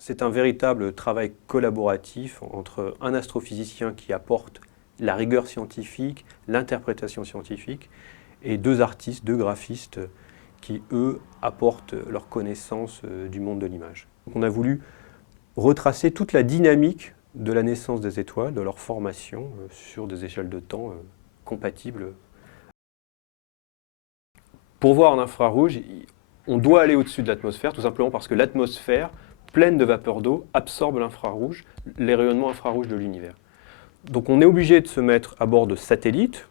c'est un véritable travail collaboratif entre un astrophysicien qui apporte la rigueur scientifique, l'interprétation scientifique, et deux artistes, deux graphistes qui, eux, apportent leur connaissance du monde de l'image. On a voulu retracer toute la dynamique de la naissance des étoiles, de leur formation, sur des échelles de temps compatibles. Pour voir en infrarouge, on doit aller au-dessus de l'atmosphère, tout simplement parce que l'atmosphère, pleine de vapeur d'eau, absorbe l'infrarouge, les rayonnements infrarouges de l'univers. Donc on est obligé de se mettre à bord de satellites,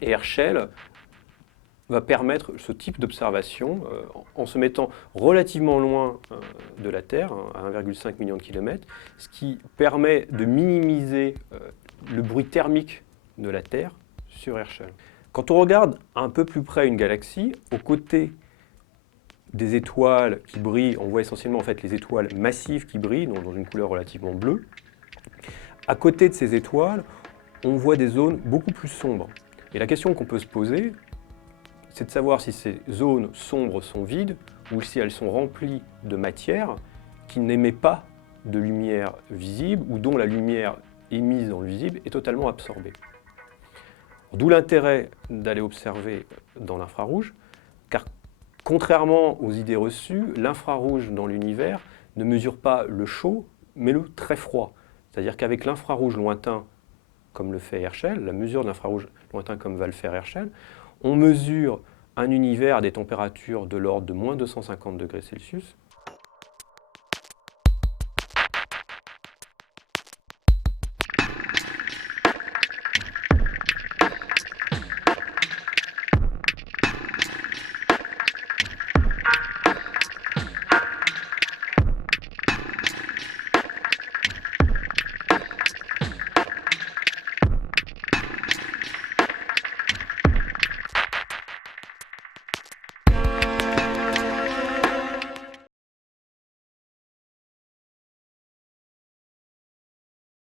et Herschel va permettre ce type d'observation en se mettant relativement loin de la Terre, à 1,5 million de kilomètres, ce qui permet de minimiser le bruit thermique de la Terre sur Herschel. Quand on regarde un peu plus près une galaxie, aux côtés des étoiles qui brillent, on voit essentiellement en fait les étoiles massives qui brillent, donc dans une couleur relativement bleue. À côté de ces étoiles, on voit des zones beaucoup plus sombres. Et la question qu'on peut se poser, c'est de savoir si ces zones sombres sont vides ou si elles sont remplies de matière qui n'émet pas de lumière visible ou dont la lumière émise dans le visible est totalement absorbée. D'où l'intérêt d'aller observer dans l'infrarouge, car contrairement aux idées reçues, l'infrarouge dans l'univers ne mesure pas le chaud, mais le très froid. C'est-à-dire qu'avec l'infrarouge lointain, comme le fait Herschel, la mesure de l'infrarouge lointain comme va le faire Herschel, on mesure un univers à des températures de l'ordre de moins 250 degrés Celsius,